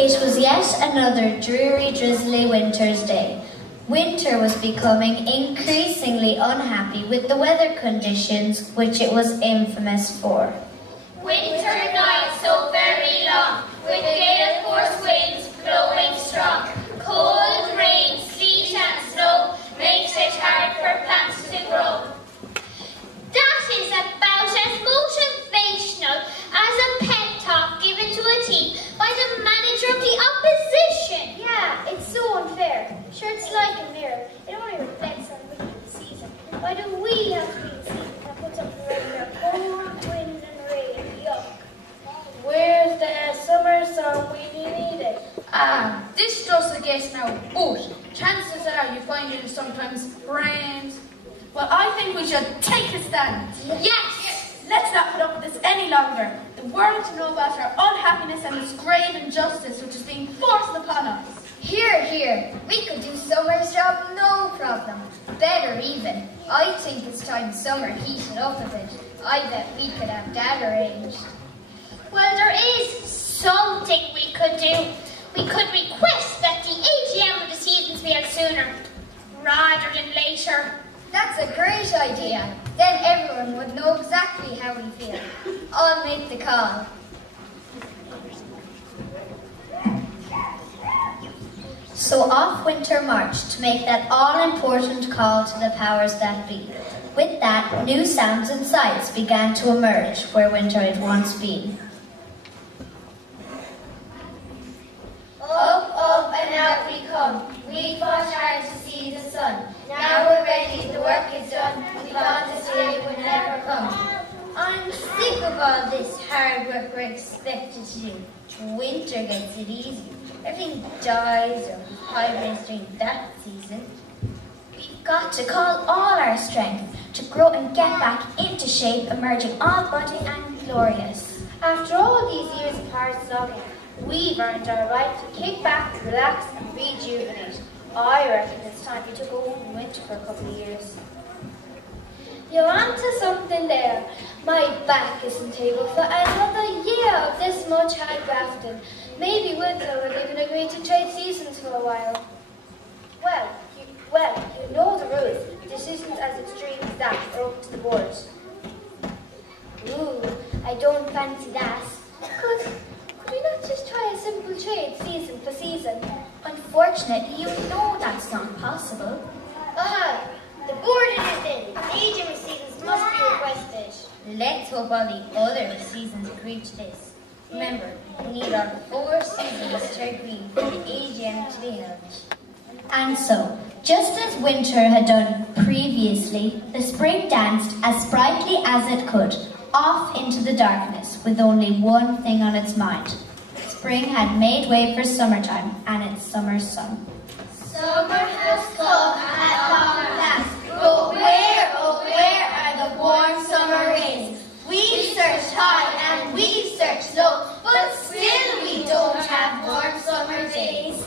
It was yet another dreary, drizzly winter's day. Winter was becoming increasingly unhappy with the weather conditions which it was infamous for. Winter nights so very long, with gale force winds blowing strong. Cold, rain, sleet and snow makes it hard for plants to grow. That is about as motivational as a pep talk given to a team by the manager of the opposition. Yeah, it's so unfair. Sure, it's like a mirror. It only reflects on the season. Why do we have to be the season that puts up the regular cold, wind and rain? Yuck. Where's the summer sun we needed? This just a guess now, but chances are you find it sometimes rains. Well, I think we should take a stand. Yes! Let's not put up with this any longer. The world to know about our unhappiness and this grave injustice which is being forced upon us. Here, here, we could do summer's job no problem. Better even. I think it's time summer heated up a bit. I bet we could have that arranged. Well, there is something we could do. We could request that the AGM of the seasons be held sooner, rather than later. That's a great idea. Then everyone would know exactly how we feel. I'll make the call. So off Winter marched to make that all-important call to the powers that be. With that, new sounds and sights began to emerge where Winter had once been. Up, up and out we come. We fought hard to see the sun. Now we're ready, the work is done. We thought this day would never come. I'm sick of all this hard work we're expected to do. Winter gets it easy. Everything dies or hibernates during that season. We've got to call all our strength to grow and get back into shape, emerging all budding and glorious. After all these years of hard slogging, we've earned our right to kick back, relax and rejuvenate. I reckon it's time we took a home winter for a couple of years. You're onto something there. My back isn't able for another year of this much hard grafting. Maybe Winter will even agree to trade seasons for a while. Well, you know the rules. Decisions as extreme as that are up to the board. Ooh, I don't fancy that. Could we not just try a simple trade season for season? Unfortunately, you know that's not possible. The board it is in. AGM seasons must be requested. Let's hope all the other seasons agree to this. Remember, we need our 4 seasons to agree for the AGM to be held. And so, just as Winter had done previously, the spring danced as sprightly as it could, off into the darkness with only one thing on its mind. Spring had made way for summertime and its summer sun. Summer has come at long last, but where, oh where are the warm summer rays? We searched high and we searched low, but still we don't have warm summer days.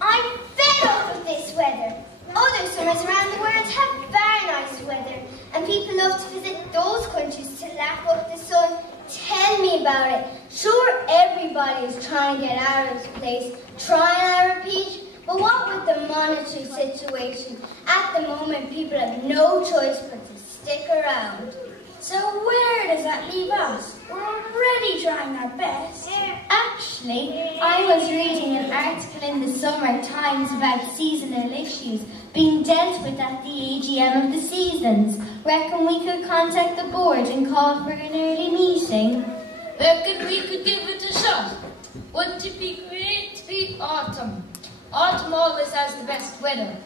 I'm fed up with this weather. Other summers around the world have very nice weather, and people love to visit those countries to lap up the sun. Tell me about it. Sure, everybody is trying to get out of this place. Trying, I repeat. But what with the monetary situation? At the moment, people have no choice but to stick around. So where does that leave us? We're already trying our best. Actually, I was reading an article in the Summer Times about seasonal issues being dealt with at the AGM of the seasons. Reckon we could contact the board and call for an early meeting? Reckon we could give it a shot. Wouldn't it be great to be autumn? Autumn always has the best weather.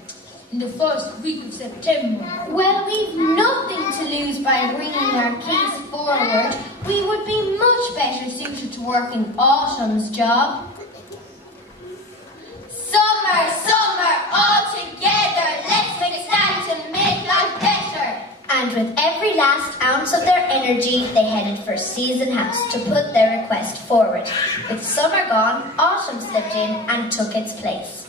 In the first week of September. Well, we've nothing to lose by bringing our case forward. We would be much better suited to working autumn's job. Summer, summer, all together. Let's make a stand to make life better. And with every last ounce of their energy, they headed for Season House to put their request forward. With summer gone, autumn slipped in and took its place.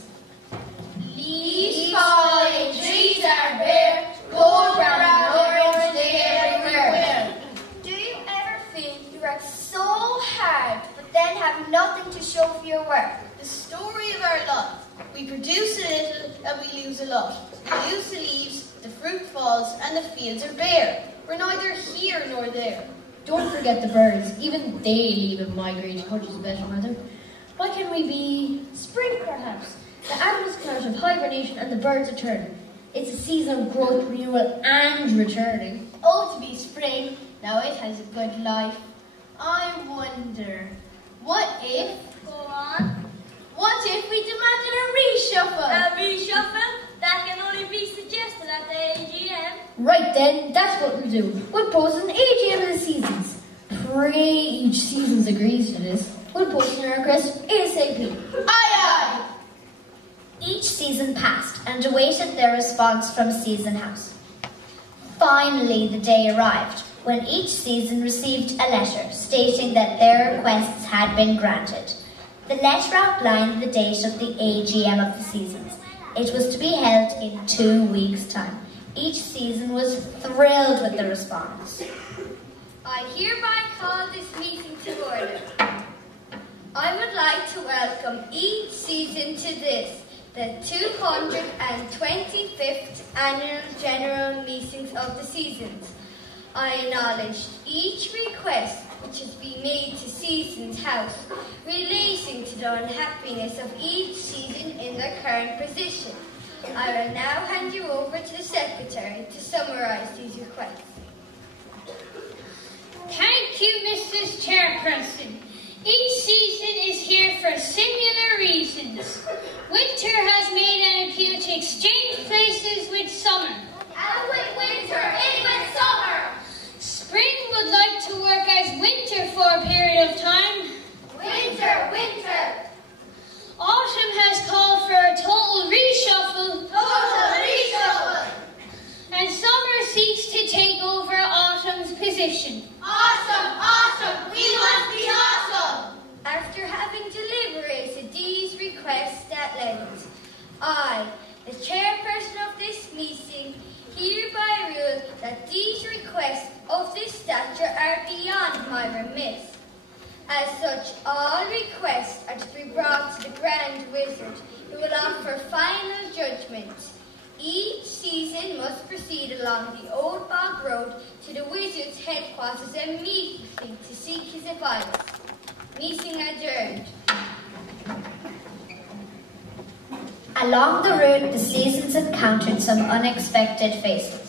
Leaves falling, trees are bare, gold, brown, orange, they everywhere. Do you ever feel you work so hard, but then have nothing to show for your work? The story of our life. We produce a little and we lose a lot. We lose the leaves, the fruit falls, and the fields are bare. We're neither here nor there. Don't forget the birds. Even they leave and migrate towards better weather. Why can't we be spring, perhaps? The animals come out of hibernation and the birds return. It's a season of growth, renewal, and returning. Oh, to be spring. Now it has a good life. I wonder, what if... Go on. What if we demanded a reshuffle? A reshuffle? That can only be suggested at the AGM. Right then, that's what we'll do. We'll post an AGM of the seasons. Pray each season agrees to this. We'll post an request ASAP. Aye, aye. Each season passed and awaited their response from Season House. Finally, the day arrived when each season received a letter stating that their requests had been granted. The letter outlined the date of the AGM of the seasons. It was to be held in 2 weeks' time. Each season was thrilled with the response. I hereby call this meeting to order. I would like to welcome each season to this, the 225th Annual General Meetings of the Seasons. I acknowledge each request which has been made to Seasons House relating to the unhappiness of each season in their current position. I will now hand you over to the Secretary to summarise these requests. Thank you, Mrs. Chairperson. Each season is here for singular reasons. Winter has made an appeal to exchange places with summer. And with winter, in with summer. Spring would like to work as winter for a period of time. Winter, winter. Autumn has called for a total reshuffle. Total reshuffle. And summer seeks to take over autumn's position. Awesome, awesome. We must be awesome. After having deliberated these requests at length, I, the chairperson of this meeting, hereby rule that these requests of this stature are beyond my remit. As such, all requests are to be brought to the Grand Wizard, who will offer final judgment. Each season must proceed along the Old Bog Road to the Wizard's headquarters immediately to seek his advice. Meeting adjourned. Along the route, the seasons encountered some unexpected faces.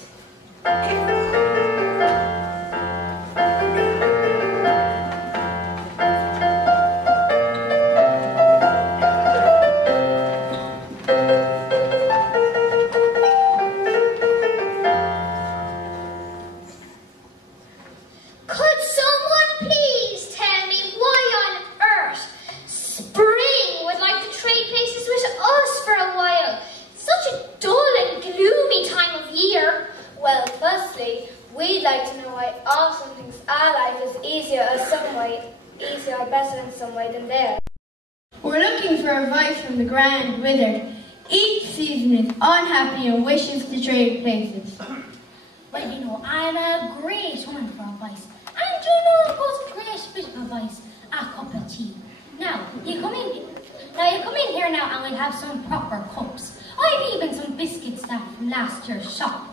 We're looking for advice from the Grand Wizard. Each season is unhappy and wishes to trade places. Well, you know, I'm a great one for advice. And you know, it goes a great bit of advice, a cup of tea. Now, you come in here now and we'll have some proper cups. I've even some biscuits left from last year's shop.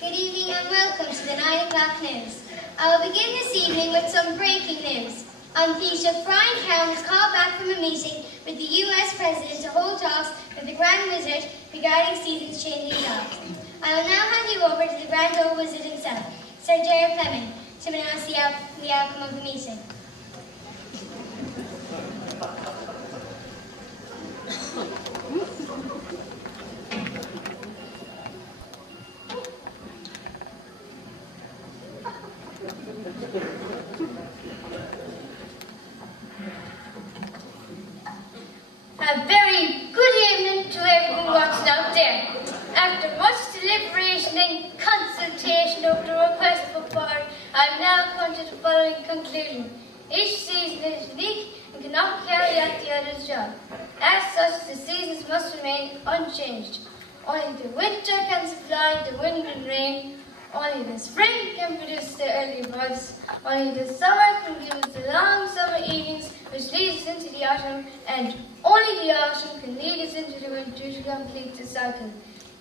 Good evening and welcome to the 9 o'clock news. I will begin this evening with some breaking news. I'm pleased that Brian Cowan has called back from a meeting with the US President to hold talks with the Grand Wizard regarding seasons changing jobs. I will now hand you over to the Grand Old Wizard himself, Sir Jerry Fleming, to announce the outcome of the meeting. A very good evening to everyone watching out there. After much deliberation and consultation, conclusion. Each season is unique and cannot carry out the other's job. As such, the seasons must remain unchanged. Only the winter can supply the wind and rain. Only the spring can produce the early buds. Only the summer can give us the long summer evenings which lead us into the autumn. And only the autumn can lead us into the winter to complete the cycle.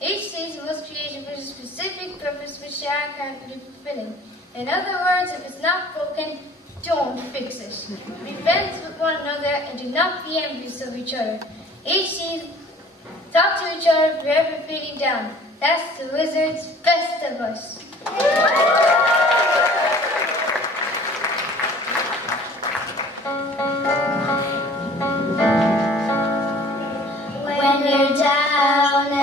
Each season was created for a specific purpose which they are currently fulfilling. In other words, if it's not broken, don't fix it. Be friends with one another and do not be envious of each other. Each season, talk to each other if you're ever feeling down. That's the wizard's best advice. When you're down